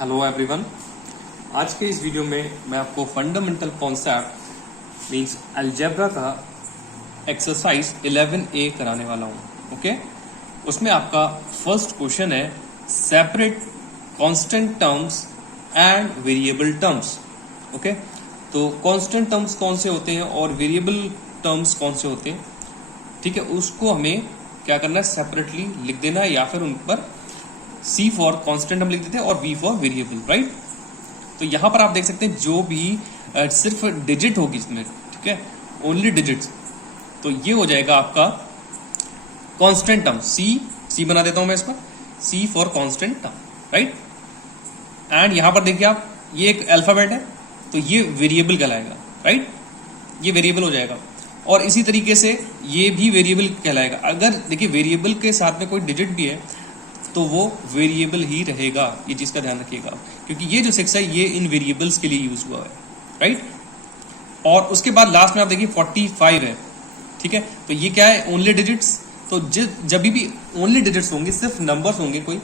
Hello everyone. आज के इस वीडियो में मैं आपको फंडामेंटल कॉन्सेप्ट मींस अलजेब्रा का एक्सरसाइज 11A कराने वाला हूं। ओके, उसमें आपका फर्स्ट क्वेश्चन है separate constant terms and variable terms. Okay, तो कांस्टेंट टर्म्स कौन से होते हैं और वेरिएबल टर्म्स कौन से होते हैं, ठीक है, उसको हमें क्या करना है, सेपरेटली लिख देना है, या फिर उन पर C फॉर कांस्टेंट हम लिख देते हैं और V फॉर वेरिएबल, राइट। तो यहां पर आप देख सकते हैं जो भी सिर्फ डिजिट होगी इसमें, ठीक है, ओनली डिजिट्स, तो ये हो जाएगा आपका कांस्टेंट टर्म। C बना देता हूं मैं इसका, C for constant term, right. And यहां पर देखिए आप, ये एक अल्फाबेट है तो ये वेरिएबल कहलाएगा, राइट, ये वेरिएबल हो जाएगा। और इसी तरीके से ये भी वेरिएबल कहलाएगा। अगर देखिए वेरिएबल के साथ में कोई डिजिट भी है तो वो वेरिएबल ही रहेगा, ये चीज का ध्यान रखिएगा, क्योंकि ये जो 6 है ये इन वेरिएबल्स के लिए यूज हुआ है, राइट। और उसके बाद लास्ट में आप देखिए 45 है, ठीक है, तो ये क्या है, ओनली डिजिट्स। तो जब भी ओनली डिजिट्स होंगे, सिर्फ नंबर्स होंगे कोई,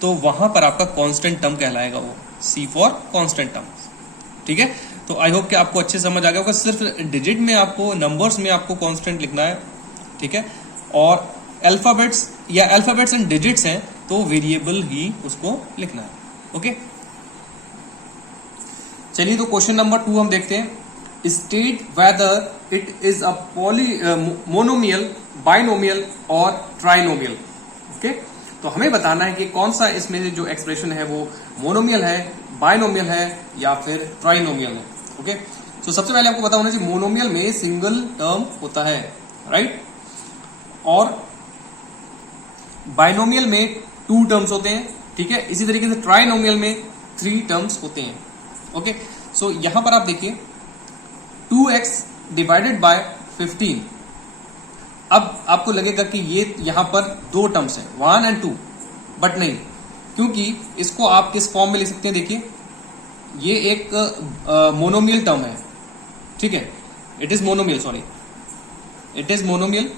तो वहां पर आपका कांस्टेंट टर्म कहलाएगा वो, C फॉर कांस्टेंट टर्म, ठीक है। तो आई होप कि आपको अच्छे समझ आ गया होगा। सिर्फ डिजिट में आपको, नंबर्स में आपको कांस्टेंट लिखना है, ठीक है, और अल्फाबेट्स या अल्फाबेट्स एंड डिजिट्स हैं तो वेरिएबल ही उसको लिखना है। ओके, चलिए तो क्वेश्चन नंबर 2 हम देखते हैं। State whether it is a monomial, binomial और ट्राइनोमियल। ओके, तो हमें बताना है कि कौन सा इसमें जो एक्सप्रेशन है वो मोनोमियल है, बाइनोमियल है या फिर ट्राइनोमियल है। ओके, तो सबसे पहले आपको पता होना चाहिए मोनोमियल में सिंगल टर्म होता है, राइट, और बाइनोमियल में 2 टर्म्स होते हैं, ठीक है। इसी तरीके से ट्राइनोमियल में 3 टर्म्स होते हैं। ओके, सो यहां पर आप देखिए 2x डिवाइडेड बाय 15। अब आपको लगेगा कि ये यहां पर 2 टर्म्स हैं, 1 और 2, बट नहीं, क्योंकि इसको आप किस फॉर्म में लिख सकते हैं, देखिए ये एक मोनोमियल टर्म है, ठीक है, it is monomial, sorry, it is monomial.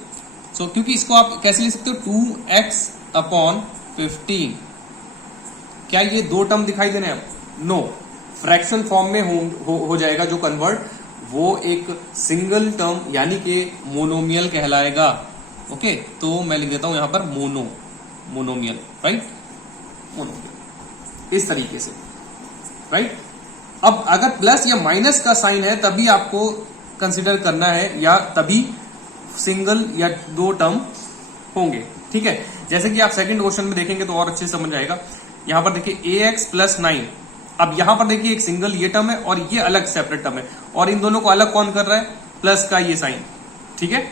So क्योंकि इसको आप कैसे लिख सकते हो, 2x अपॉन 15। क्या ये 2 टर्म दिखाई दे रहे हैं? नो, फ्रैक्शन फॉर्म में हो जाएगा जो कन्वर्ट, वो एक सिंगल टर्म यानी कि मोनोमियल कहलाएगा। ओके, तो मैं लिख देता हूं यहां पर मोनोमियल, राइट, मोनोमियल, इस तरीके से, राइट। अब अगर प्लस या माइनस का साइन है तभी आपको कंसिडर करना है, या तभी सिंगल या 2 टर्म होंगे, ठीक है। जैसे कि आप सेकंड क्वेश्चन में देखेंगे तो और अच्छे से समझ आएगा। यहां पर देखिए ax प्लस 9, अब यहां पर देखिए एक सिंगल ये टर्म है और ये अलग सेपरेट टर्म है, और इन दोनों को अलग कौन कर रहा है, प्लस का ये साइन, ठीक है।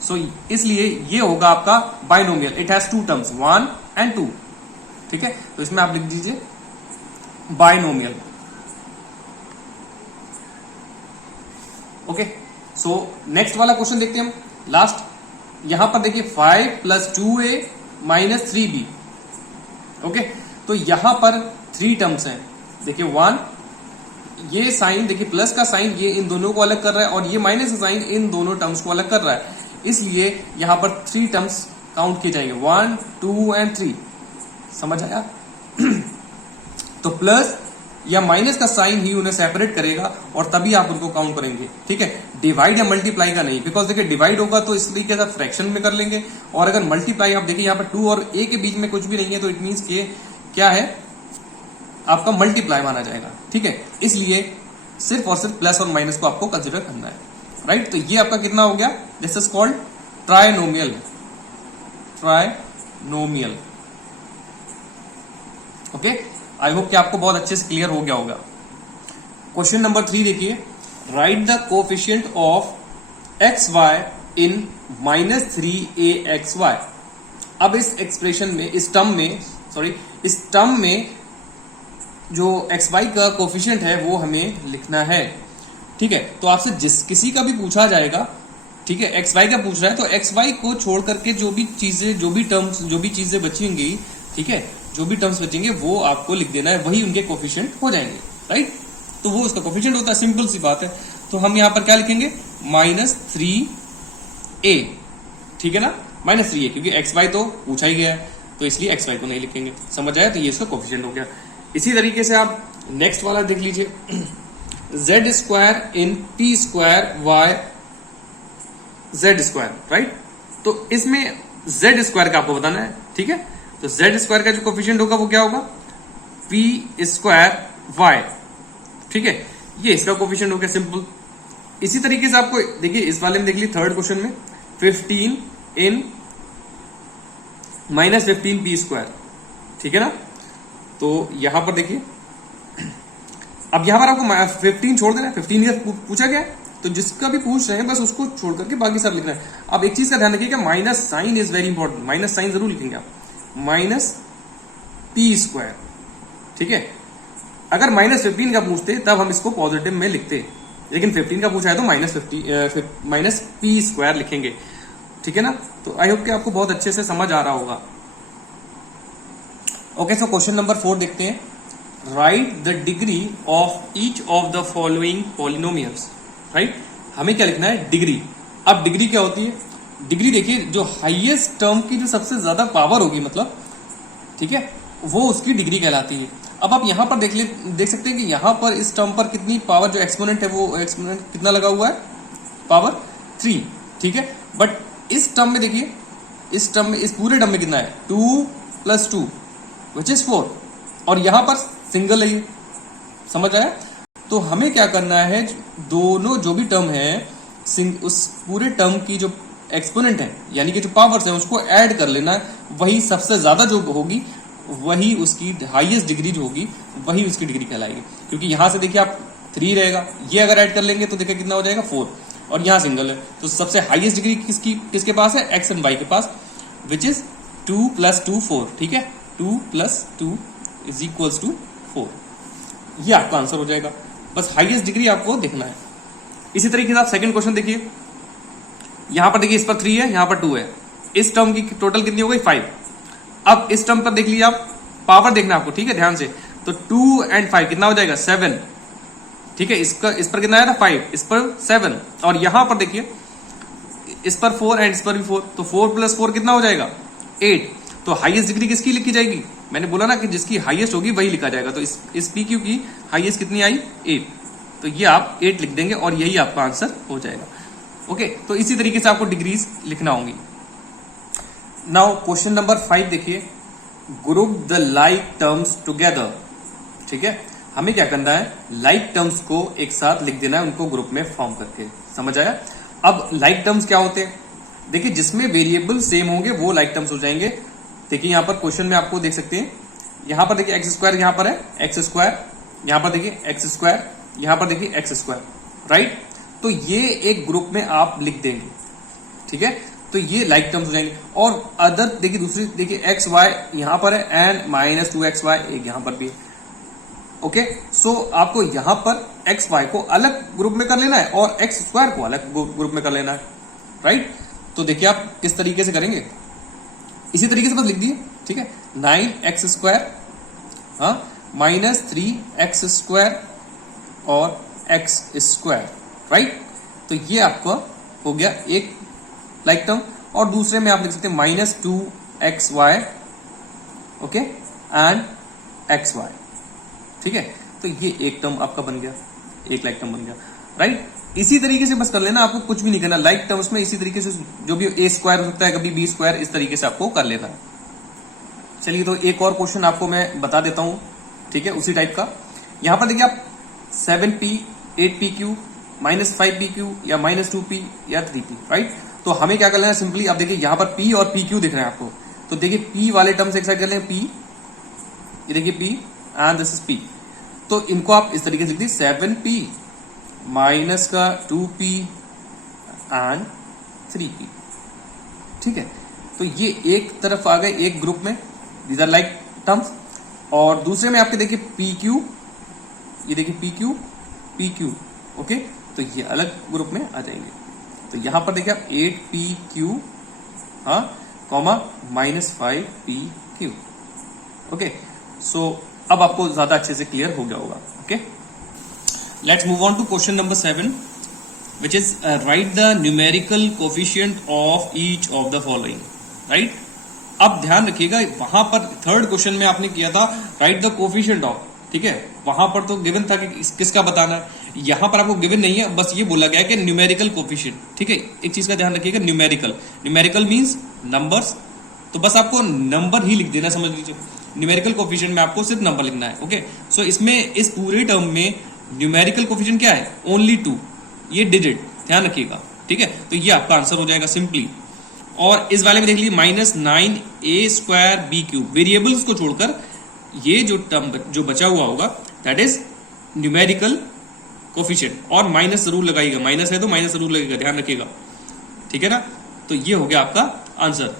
सो इसलिए ये होगा आपका बाइनोमियल, इट हैज 2 टर्म्स, 1 और 2, ठीक है। तो इसमें आप लिख दीजिए बाइनोमियल। ओके, सो नेक्स्ट वाला क्वेश्चन देखते हैं हम, लास्ट। यहां पर देखिए 5 plus 2a minus 3b। Okay, तो यहां पर 3 टर्म्स हैं, देखिए 1, ये साइन देखिए प्लस का साइन ये इन दोनों को अलग कर रहा है, और ये माइनस का साइन इन दोनों टर्म्स को अलग कर रहा है, इसलिए यहां पर 3 टर्म्स काउंट किए जाएंगे, 1, 2 और 3। समझ आया? तो प्लस या माइनस का साइन ही उन्हें सेपरेट करेगा और तभी आप उनको काउंट करेंगे, ठीक है। डिवाइड या मल्टीप्लाई का नहीं, बिकॉज देखिए डिवाइड होगा तो इस तरीके से फ्रैक्शन में कर लेंगे, और अगर मल्टीप्लाई आप देखिए यहाँ पर 2 और a के बीच में कुछ भी नहीं है तो इट मीन्स के क्या है, आपका मल्टीप्लाई माना जाएगा, ठीक है। इसलिए सिर्फ और सिर्फ प्लस और माइनस को आपको कंसिडर करना है, राइट। तो ये आपका कितना हो गया, this is called trinomial, trinomial. Okay, I hope कि आपको बहुत अच्छे से क्लियर हो गया होगा। क्वेश्चन नंबर 3 देखिए, write the coefficient of X Y in -3axy। अब इस एक्सप्रेशन में, इस टर्म में जो एक्स वाई का कोफिशिएंट है वो हमें लिखना है, ठीक है। तो आपसे किसी का भी पूछा जाएगा, ठीक है, एक्स वाई का पूछ रहा है, तो एक्स वाई को छोड़ करके जो भी चीजें बचेंगी, ठीक है, जो भी टर्म्स बचेंगे वो आपको लिख देना है, वही उनके कोफिशिएंट हो जाएंगे, राइट। तो वो उसका कोफिशिएंट होता है, सिंपल सी बात है। तो हम यहां पर क्या लिखेंगे, -3a, ठीक है ना, -3a, क्योंकि एक्स वाई तो पूछा ही गया है, तो इसलिए एक्स वाई को नहीं लिखेंगे। समझ आया? तो ये इसका कोफिशिएंट हो गया। इसी तरीके से आप नेक्स्ट वाला देख लीजिए, Z square in P square Y Z square, right. तो इसमें जेड स्क्वायर का आपको बताना है, ठीक है। तो जेड स्क्वायर का जो कोफिशिएंट होगा वो क्या होगा, पी स्क्वायर वाई, ठीक है। ये इसका कोफिशिएंट हो गया, सिंपल। इसी तरीके से आपको देखिए इस वाले में देख लीजिए, थर्ड क्वेश्चन में 15 इन -15 पी स्क्वायर, ठीक है ना। तो यहां पर देखिए, अब यहां पर आपको 15 छोड़ देना है, 15 का पूछा गया है, तो जिसका भी पूछ रहे हैं बस उसको छोड़ करके बाकी सब लिखना है। अब एक चीज का ध्यान रखिएगा, minus sign is very important, minus sign जरूर लिखेंगे आप, माइनस पी स्क्वायर, ठीक है। अगर -15 का पूछते तब हम इसको पॉजिटिव में लिखते, लेकिन 15 का पूछा है तो माइनस पी स्क्वायर लिखेंगे, ठीक है ना। तो आई होप कि आपको बहुत अच्छे से समझ आ रहा होगा। ओके, सो क्वेश्चन नंबर 4 देखते हैं। Right the degree of each of the following polynomials, right. हमें क्या लिखना है, डिग्री। अब डिग्री क्या होती है, डिग्री देखिए जो हाईएस्ट टर्म की जो सबसे ज्यादा पावर होगी, मतलब, ठीक है, वो उसकी डिग्री कहलाती है। अब आप यहां पर देख सकते हैं कि यहां पर इस टर्म पर कितनी पावर, जो एक्सपोनेंट है वो एक्सपोनेंट कितना लगा हुआ है, पावर 3, ठीक है। बट इस टर्म में देखिए, इस टर्म में, इस पूरे टर्म में कितना है, 2 + 2 विच इज 4, और यहां पर सिंगल है, ये समझ आया। तो हमें क्या करना है, दोनों जो भी टर्म है उस पूरे टर्म की जो एक्सपोनेंट है, यानी कि जो पावर्स है, उसको ऐड कर लेना है। वही सबसे ज्यादा जो होगी वही उसकी हाईएस्ट डिग्री जो होगी वही उसकी डिग्री कहलाएगी। क्योंकि यहां से देखिए आप 3 रहेगा, ये अगर ऐड कर लेंगे तो देखिए कितना हो जाएगा 4, और यहां सिंगल है, तो सबसे हाईएस्ट डिग्री किसके पास है, एक्स एंड वाई के पास, विच इज 2 + 2 4, ठीक है। 2 + 2 = 4, ये आपका आंसर हो जाएगा। बस हाईएस्ट डिग्री आपको देखना है। इसी तरीके से आप सेकंड क्वेश्चन देखिए, यहां पर देखिए इस पर 3 है, यहां पर 2 है, इस टर्म की टोटल कितनी हो गई 5। अब इस टर्म पर देख लीजिए आप, पावर देखना आपको, ठीक है, ध्यान से। तो 2 और 5 कितना हो जाएगा 7, ठीक है। इस पर कितना आया था 5, इस पर 7, और यहां पर देखिए इस पर 4 एंड इस पर भी 4, तो 4 + 4 कितना हो जाएगा 8। तो हाईएस्ट डिग्री किसकी लिखी जाएगी, मैंने बोला ना कि जिसकी हाईएस्ट होगी वही लिखा जाएगा। तो इस पी क्यू की हाईएस्ट कितनी आई 8, तो ये आप 8 लिख देंगे और यही आपका आंसर हो जाएगा। ओके, तो इसी तरीके से आपको डिग्रीज लिखना होंगी। नाउ क्वेश्चन नंबर 5 देखिए, group the like terms together, ठीक है। हमें क्या करना है, लाइक टर्म्स को एक साथ लिख देना है, उनको ग्रुप में फॉर्म करके, समझ आया। अब लाइक टर्म्स क्या होते हैं, देखिए जिसमें वेरिएबल सेम होंगे वो लाइक टर्म्स हो जाएंगे। देखिए यहां पर क्वेश्चन में आपको देख सकते हैं, यहां पर देखिए x² यहां पर है, x², यहां पर देखिए x², यहां पर देखिए x², राइट। तो ये एक ग्रुप में आप लिख देंगे, ठीक है। तो ये लाइक टर्म्स हो जाएंगे। और अदर देखिए दूसरी देखिए xy यहां पर है एंड -2xy एक यहां पर भी है। ओके, सो आपको यहां पर xy को अलग ग्रुप में कर लेना है और x² को अलग ग्रुप में कर लेना है, राइट। तो देखिए आप किस तरीके से करेंगे, इसी तरीके से बस लिख दिए, ठीक है। 9x² -3x² और x², राइट। तो ये आपका हो गया एक लाइक टर्म। और दूसरे में आप लिख सकते हैं -2xy, ओके, एंड xy, ठीक है। तो ये एक टर्म आपका बन गया, एक लाइक टर्म बन गया, राइट। इसी तरीके से बस कर लेना, आपको कुछ भी नहीं करना लाइक टर्म्स में। इसी तरीके से जो भी a² हो सकता है, कभी b², इस तरीके से आपको कर लेना है। चलिए, तो एक और क्वेश्चन आपको मैं बता देता हूं, ठीक है, उसी टाइप का। यहां पर देखिए आप 7p 8pq -5pq या -2p या 3p, राइट। तो हमें क्या कर लेना, सिंपली आप देखिए यहां पर p और pq दिख रहे हैं आपको, तो देखिए p वाले टर्म से एक साइड कर लें, p, ये देखिए p and this is p। तो इनको आप इस तरीके से लिख दीजिए 7p -2p एंड 3p, ठीक है। तो ये एक तरफ आ गए एक ग्रुप में, दीज आर लाइक टर्म्स। और दूसरे में आपके देखिए pq, ये देखिए pq, ओके, तो ये अलग ग्रुप में आ जाएंगे। तो यहां पर देखिए आप 8pq -5pq, ओके। सो अब आपको ज्यादा अच्छे से क्लियर हो गया होगा, okay. Let's move on to question number 7, which is write the numerical coefficient of each of the following, right। अब ध्यान रखिएगा, वहां पर थर्ड क्वेश्चन में आपने किया था राइट द कोफिशिएंट ऑफ, ठीक है, वहां पर तो गिवन था कि किसका बताना है। यहां पर आपको गिवन नहीं है, बस ये बोला गया है कि न्यूमेरिकल कोफिशिएंट, ठीक है। एक चीज का ध्यान रखिएगा, न्यूमेरिकल मींस नंबर्स, तो बस आपको नंबर ही लिख देना, समझ लीजिए। न्यूमेरिकल कोफिशिएंट में आपको सिर्फ नंबर लिखना है, ओके। सो इसमें इस पूरे टर्म में न्यूमेरिकल कोफिशिएंट क्या है, ओनली 2, ये डिजिट, ध्यान रखिएगा, ठीक है। तो ये आपका आंसर हो जाएगा सिंपली। और इस वाले में देख लीजिए -9a²b³, वेरिएबल्स को छोड़कर ये जो टर्म जो बचा हुआ होगा दैट इज न्यूमेरिकल कोफिशिएंट, और माइनस जरूर लगाइएगा, माइनस है तो माइनस जरूर लगेगा, ध्यान रखिएगा, ठीक है ना। तो ये हो गया आपका आंसर।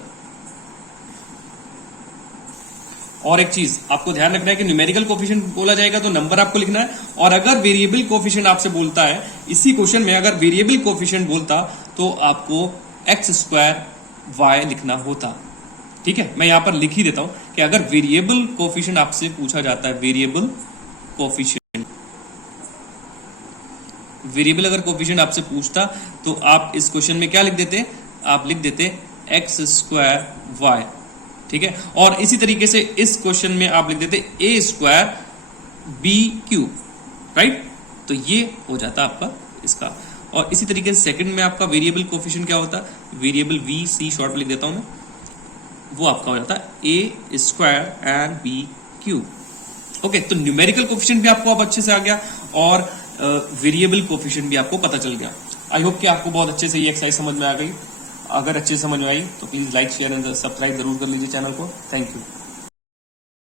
और एक चीज आपको ध्यान रखना है कि न्यूमेरिकल कोफिशिएंट बोला जाएगा तो नंबर आपको लिखना है, और अगर वेरिएबल कोफिशिएंट आपसे बोलता है, इसी क्वेश्चन में अगर वेरिएबल कोफिशिएंट बोलता तो आपको x² y लिखना होता, ठीक है। मैं यहां पर लिख ही देता हूं कि अगर वेरिएबल कोफिशिएंट आपसे पूछा जाता है, वेरिएबल अगर कोफिशिएंट आपसे पूछता तो आप इस क्वेश्चन में क्या लिख देते, आप लिख देते x² y, ठीक है। और इसी तरीके से इस क्वेश्चन में आप लिख देते a²b³, राइट। तो ये हो जाता आपका इसका। और इसी तरीके से सेकंड में आपका वेरिएबल कोफिशिएंट क्या होता है, वेरिएबल v/c शॉर्ट में लिख देता हूं मैं, वो आपका हो जाता है a² b³, ओके। तो न्यूमेरिकल कोफिशिएंट भी आपको अब अच्छे से आ गया, और वेरिएबल कोफिशिएंट भी आपको पता चल गया। आई होप कि आपको बहुत अच्छे से ये एक्सरसाइज समझ में आ गई। अगर अच्छे से समझ में आई तो please like, share and subscribe जरूर कर लीजिए चैनल को। Thank you.